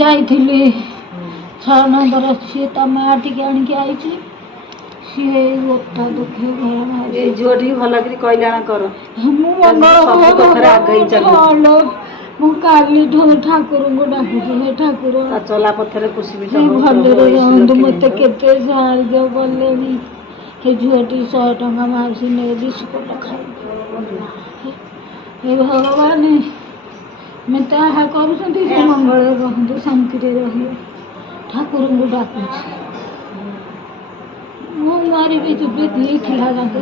ଯାଇଥିଲି 6 ନମ୍ବର सी ता माँ टिके आणिकी आईची सी ओता दुखे घर मारे ए जोडी भला करी कल्याण कर मु मु काली ठाकुर को डाकुची हे ठाकुर चला पथरे कुसुमी तो भलरे रहंदु मते केते साहाଯ୍ୟ कलेनी हे झुटी 100 टंका मारसी ने बिस्कुट खाई हे भगवान मैं ताहा करूछंती से मंगल रहंदु शांति रे रहियो ठाकुर को डाकुची मु मारी भी जुबे दी खिला जाते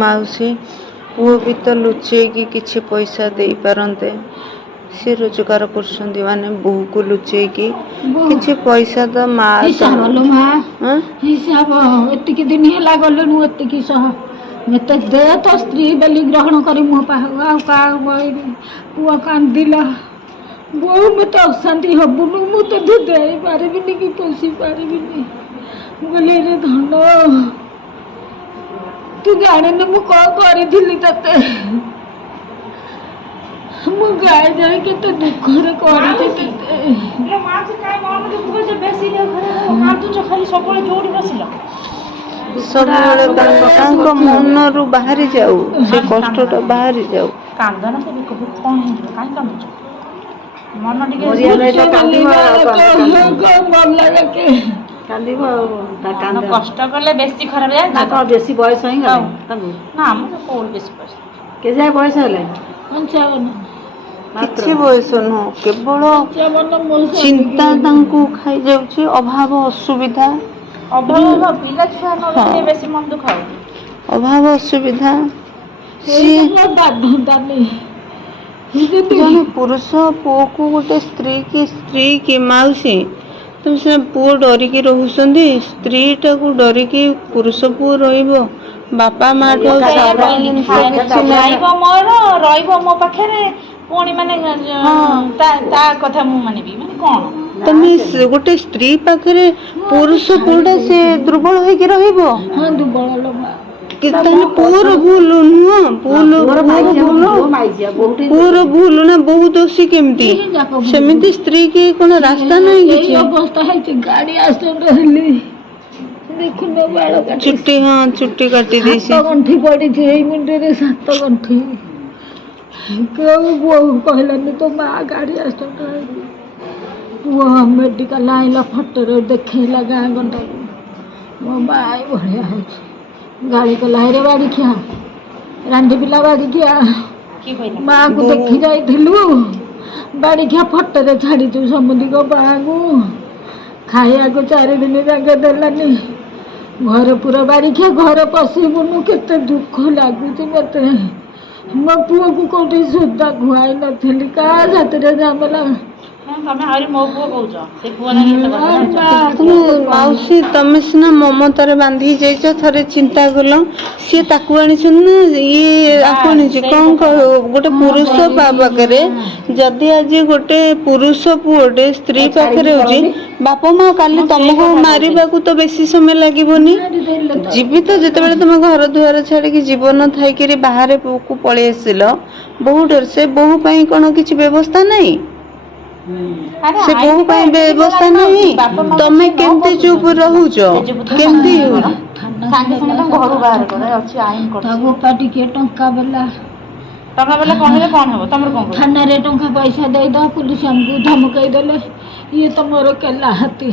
माउसी पुओ भी तो लुचेकी किछि पैसा दे पारंते से रोजगार करछंती माने बहु को लुचेकी किछि पैसा तो माँ हिसाब लो माँ हिसाब एतिकी दिन हेला गलनु एतिकी सह मत दे तो स्त्री बलि ग्रहण करी मो पाहु का पुआ कांदिला बहु में तो अशांति हबुनु मु तो दे पारिबिनी कि पोसी पारिबिनी बोले रे धन तू जाने न मु कौन करी थिली तते मु गाय जाए के तो दुख रे करी तते ए मां से काय मन के बुझे से बेसी रे घरे कांदु छ खाली सबले जोडी बसिला सबले मन रु बाहर जाऊ से कष्टटा बाहर जाऊ कांदना से भी कबू कोन है काय कांदु छ मन टिके मोरिया ले तो कांदिबा मन लगे के कांदिबा कांद कष्ट करले बेसी खराब जाय ना तो बेसी बयस ही गले तबु ना हम तो कोल बेसी बयस के जाय बयस हले 55 किछि बयस न केवल चिंता तांको खाई जाउची अभाव असुविधा अभाव पिला छुआ न बेसी मन दुख अभाव असुविधा जन पुरुष पुओ को गोटे स्त्री की मौसी तुम से पुओ डरिकी रहउसंदी स्त्री टा को डरिकी पुरुष पुओ रहिबो बापा माँ तो मोर रहिबो मो पाखरे पुणी माने ता कथा मु मानिबी माने कोन तमे गोटे स्त्री पाखरे पुरुष पुओटा से दुर्बल होइकी रहिबो हां दुर्बल लोमा कितने पूरा भूल नुआ पूरा भूल ना बहुत दोषी केमती सेमिति स्त्री की कोन रास्ता नहीं किछि अवस्था है गाड़ी आसन रहली देखु न बाळ काटी चुट्टी हां चुट्टी काटी देसी 7 गंठी पड़ी थी एई मुंडे रे 7 गंठी को वो कहलनी तो मां गाड़ी आसन रहली वो मेडिकल आइला फटो रे देखेला गां गंडा मो बाई बढ़िया है गाड़ी को लाइरे बाड़ी खिया रांडी पिला बाड़ी खिया माँ को देखी जाई बाड़ी खिया फटो रे छाड़ी तू समुदी को बागु खाया को 4 दिन जाके देलानी घर पूरा बाड़ी खिया घर पशिबुनु केते दुख लागुच मते मो पुओ को कोठी सुद्धा खुआई नथिली का जातरे जामला तमे हरी मो पुओ कहउछ से पुओ ना माउसी तमे सिना ममतारे बांधी जाइछ थरे चिंता कलो से ताकू आनी छन ये आपण जे कोन गोटे पुरुष बाबा करे जदी आज गोटे पुरुष पुओटे स्त्री पाखरे होजी बापा माँ काली तुमको मारिबा को तो बेसी समय लागिबोनी जीवित जते बेले तुम घर दुआर छाड़ी कि जीवन थाई कि बाहर को पळे आसिलो बहु डर से बहु पई कोनो किछि व्यवस्था नहीं से बहु पई व्यवस्था नहीं तमे केमते चुप रहउछ केमती संगे संगे घर बाहर करे अछि आइन कर तबो पाटी के टंका बेला तमे बेले कहले कोन हो तमर कोन थाना रे टंका पैसा दे दो पुलिस हमको धमकाई देले ये तो मोर केला हाथी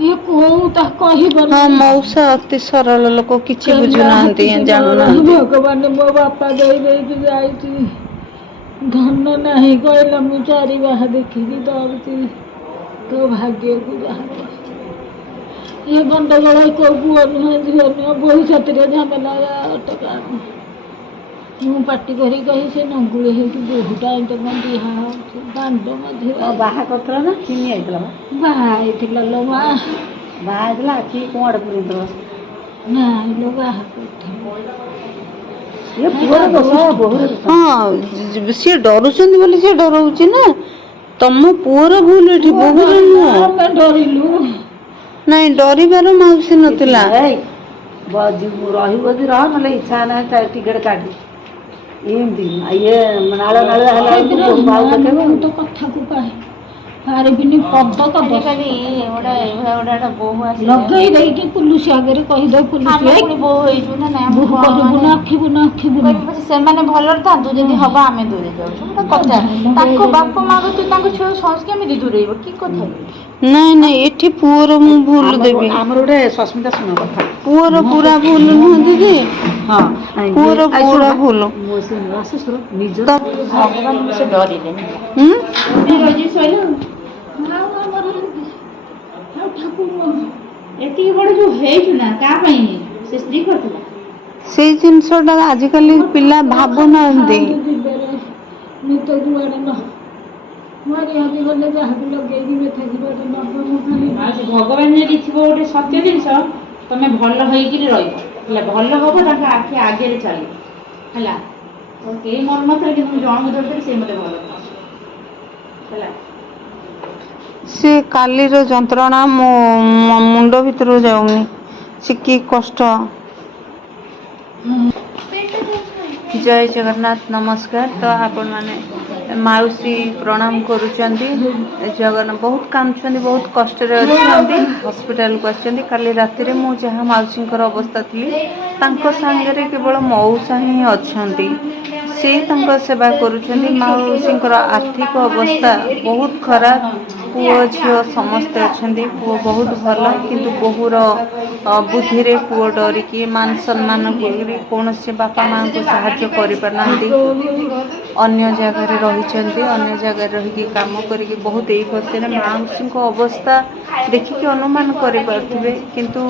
ये को ता कहि बन हां मौसा अति सरल लोक किछि बुझुनांती जानू ना भगवान मो बापा दे दे कि जाईती धन नहीं कहला मु 4 बाहा देखी दौड़ती तो भाग्य को जहा ये गंडगोल को बुआ नुह झियो नुह बहु छतरे झमेला टका मु पार्टी करी कही से नंगुळे हे कि बहुटा तो मंदी हा बांड मध्ये बाहा करतला ना किनी आइतला बाहा आइतला लो मा बाहा आइतला कि कोड पुरिंद्र ना लो बाहा करते ये पूरा बसा बहुत हां से डरुछन बोली से डरउची ना तम पूरा भूल एठी बहुत मैं डरिलु नहीं डरिबार मौसी नथिला ରହିବ ଯଦି ରହ, ନହେଲେ ଇଚ୍ଛା ନାହିଁ ତା ଟିକେଟ୍ କାଟି ଏମିତି ଇଏ ନାଳ ହେଲା ବେଳକୁ ବୋହୂ ଭାଉ ଦେଖେଇବ। ମୁଁ ତ କଥାକୁ ପାରିବିନି ପଦ ଆଜିକାଲି ଏଗୁଡ଼ା ଏଇଭଳିଆ ଗୋଟେ ବୋହୂ ଆସିଲେ ଲଗେଇ ଦେଇକି ପୁଲିସ ଆଗରେ କହିଦେ ପୁଲିସ ଆମେ ପୁଣି ବୋହୂ ହେଇଛୁ ନା ନାଇଁ, ବୋହୂ କରିବୁ ନା ଆଖିବୁ ନା ଆଖିବୁ ନା। କହିବି ପଛେ ସେମାନେ ଭଲରେ ଥାନ୍ତୁ, ଯଦି ହବ ଆମେ ଦୂରେଇ ଯାଉଛୁ ଗୋଟେ କଥା। ତାଙ୍କ ବାପା ମା ବି ତୁ ତାଙ୍କ ଛୁଆ ସଂସ୍ଥା କେମିତି ଦୂରେଇବ, କି କଥା? ନାଇଁ ନାଇଁ, ଏଠି ପୁଅର ମୁଁ ଭୁଲ ଦେବି। ଆମର ଗୋଟେ ସସ୍ମିତା ଶୁଣ କଥା, ପୁଅର ପୁରା ଭୁଲ ନୁହଁ ଦିଦି, ହଁ ପୁଅର ପୁରା ଭୁଲ। ନିଜ ଭଗବାନଙ୍କୁ ସେ ଡରିଲେନି। ଆଉ ଆମର ଆଉ ଠାକୁର ଏତିକି ବଡ଼ ଯୋଉ ହେଇଛୁ ନା, କାହା ପାଇଁ ସେ ସ୍ତ୍ରୀ କରିଥିଲା? ସେଇ ଜିନିଷଟା ଆଜିକାଲି ପିଲା ଭାବୁନାହାନ୍ତି। ନିତ ଯୁଆଡ଼େ ନ ମାରି ହାରି ଗଲେ ଯାହାକୁ ଲଗେଇକି ବେଥା ଯିବାଟେ ମାଉସୀ, ଭଗବାନ ଯଦି ଥିବ ଗୋଟେ ସତ୍ୟ ଜିନିଷ, ତମେ ଭଲ ହେଇକିରି ରହିବ ହେଲା, ଭଲ ହବ, ତାଙ୍କ ଆଖି ଆଗରେ ଚାଲିବ ହେଲା। କେହି ମନ ନଥାଏ, କିନ୍ତୁ ମୁଁ ଜଣକୁ ଧରିଥିଲି, ସେ ମୋତେ ଭଲ ପାଉଛି ହେଲା। ସେ କାଲିର ଯନ୍ତ୍ରଣା ମୋ ମୁଣ୍ଡ ଭିତରୁ ଯାଉନି, ସେ କି କଷ୍ଟ। ଜୟ ଜଗନ୍ନାଥ, ନମସ୍କାର। ତ ଆପଣମାନେ ମାଉସୀ ପ୍ରଣାମ କରୁଛନ୍ତି। ବହୁତ କାନ୍ଦୁଛନ୍ତି, ବହୁତ କଷ୍ଟରେ ଅଛନ୍ତି, ହସ୍ପିଟାଲକୁ ଆସିଛନ୍ତି। କାଲି ରାତିରେ ମୁଁ ଯାହା ମାଉସୀଙ୍କର ଅବସ୍ଥା ଥିଲି, ତାଙ୍କ ସାଙ୍ଗରେ କେବଳ ମଉସା ହିଁ ଅଛନ୍ତି, ସେ ତାଙ୍କ ସେବା କରୁଛନ୍ତି। ମାଉସୀଙ୍କର ଆର୍ଥିକ ଅବସ୍ଥା ବହୁତ ଖରାପ, ପୁଅ ଝିଅ ସମସ୍ତେ ଅଛନ୍ତି। ପୁଅ ବହୁତ ଭଲ, କିନ୍ତୁ ବୋହୂର ବୁଦ୍ଧିରେ ପୁଅ ଡରିକି ମାନ ସମ୍ମାନ କରି କୌଣସି ବାପା ମାଆଙ୍କୁ ସାହାଯ୍ୟ କରିପାରୁନାହାନ୍ତି। ଅନ୍ୟ ଜାଗାରେ ରହିଛନ୍ତି, ଅନ୍ୟ ଜାଗାରେ ରହିକି କାମ କରିକି ବହୁତ ଏଇ ବର୍ଷରେ ମାଉସୀଙ୍କ ଅବସ୍ଥା ଦେଖିକି ଅନୁମାନ କରିପାରୁଥିବେ। କିନ୍ତୁ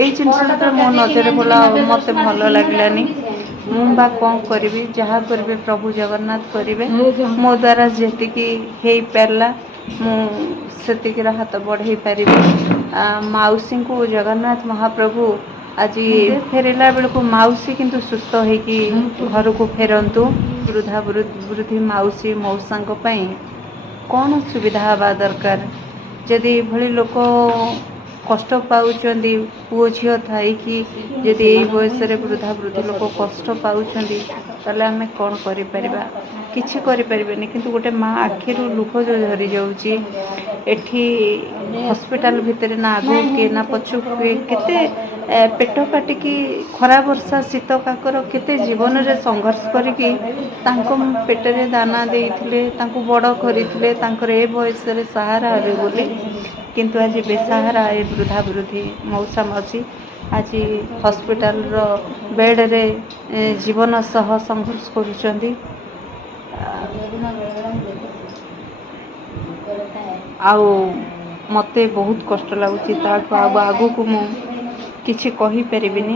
ଏଇ ଜିନିଷଟା ମୋ ନଜରରେ ପଡ଼ିଲା, ମୋତେ ଭଲ ଲାଗିଲାନି। ମୁଁ ବା କ'ଣ କରିବି, ଯାହା କରିବେ ପ୍ରଭୁ ଜଗନ୍ନାଥ କରିବେ। ମୋ ଦ୍ୱାରା ଯେତିକି ହେଇପାରିଲା ମୁଁ ସେତିକିର ହାତ ବଢ଼େଇ ପାରିବି। ମାଉସୀଙ୍କୁ ଜଗନ୍ନାଥ ମହାପ୍ରଭୁ ଆଜି ଫେରିଲା ବେଳକୁ ମାଉସୀ କିନ୍ତୁ ସୁସ୍ଥ ହେଇକି ଘରକୁ ଫେରନ୍ତୁ। ବୃଦ୍ଧା ବୃଦ୍ଧି ମାଉସୀ ମଉସାଙ୍କ ପାଇଁ କ'ଣ ସୁବିଧା ହେବା ଦରକାର। ଯଦି ଏଭଳି ଲୋକ କଷ୍ଟ ପାଉଛନ୍ତି, ପୁଅ ଝିଅ ଥାଇକି ଯଦି ଏଇ ବୟସରେ ବୃଦ୍ଧା ବୃଦ୍ଧି ଲୋକ କଷ୍ଟ ପାଉଛନ୍ତି, ତାହେଲେ ଆମେ କ'ଣ କରିପାରିବା? କିଛି କରିପାରିବେନି। କିନ୍ତୁ ଗୋଟେ ମା ଆଖିରୁ ଲୁହ ଯେଉଁ ଝରି ଯାଉଛି, ଏଠି ହସ୍ପିଟାଲ ଭିତରେ ନା ଆଗକୁ କିଏ ନା ପଛକୁ କିଏ, କେତେ ପେଟ କାଟିକି ଖରା ବର୍ଷା ଶୀତ କାକର କେତେ ଜୀବନରେ ସଂଘର୍ଷ କରିକି ତାଙ୍କ ପେଟରେ ଦାନା ଦେଇଥିଲେ, ତାଙ୍କୁ ବଡ଼ କରିଥିଲେ, ତାଙ୍କର ଏ ବୟସରେ ସାହାରା ହେବେ ବୋଲି। କିନ୍ତୁ ଆଜି ବେସାହାରା ଏ ବୃଦ୍ଧା ବୃଦ୍ଧି ମଉସା ମାଉସୀ ଆଜି ହସ୍ପିଟାଲର ବେଡ଼ରେ ଜୀବନ ସହ ସଂଘର୍ଷ କରୁଛନ୍ତି। ଆଉ ମୋତେ ବହୁତ କଷ୍ଟ ଲାଗୁଛି। ତାଠୁ ଆଉ ଆଗକୁ ମୁଁ କିଛି କହିପାରିବିନି।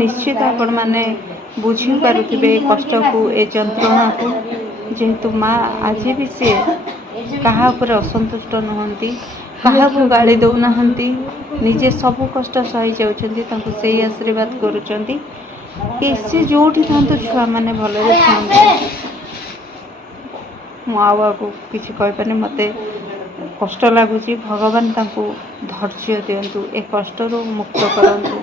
ନିଶ୍ଚିତ ଆପଣମାନେ ବୁଝିପାରୁଥିବେ ଏ କଷ୍ଟକୁ, ଏ ଯନ୍ତ୍ରଣାକୁ। ଯେହେତୁ ମା ଆଜି ବି ସିଏ କାହା ଉପରେ ଅସନ୍ତୁଷ୍ଟ ନୁହନ୍ତି, କାହାକୁ ଗାଳି ଦେଉନାହାନ୍ତି, ନିଜେ ସବୁ କଷ୍ଟ ସହି ଯାଉଛନ୍ତି। ତାଙ୍କୁ ସେଇ ଆଶୀର୍ବାଦ କରୁଛନ୍ତି କି ସେ ଯେଉଁଠି ଥାଆନ୍ତୁ, ଛୁଆମାନେ ଭଲରେ ଥାଆନ୍ତୁ। ମୁଁ ଆଉ ଆଗକୁ କିଛି କହିପାରୁନି। ମୋତେ କଷ୍ଟ ଲାଗୁଛି। ଭଗବାନ ତାଙ୍କୁ ଧୈର୍ଯ୍ୟ ଦିଅନ୍ତୁ, ଏ କଷ୍ଟରୁ ମୁକ୍ତ କରନ୍ତୁ।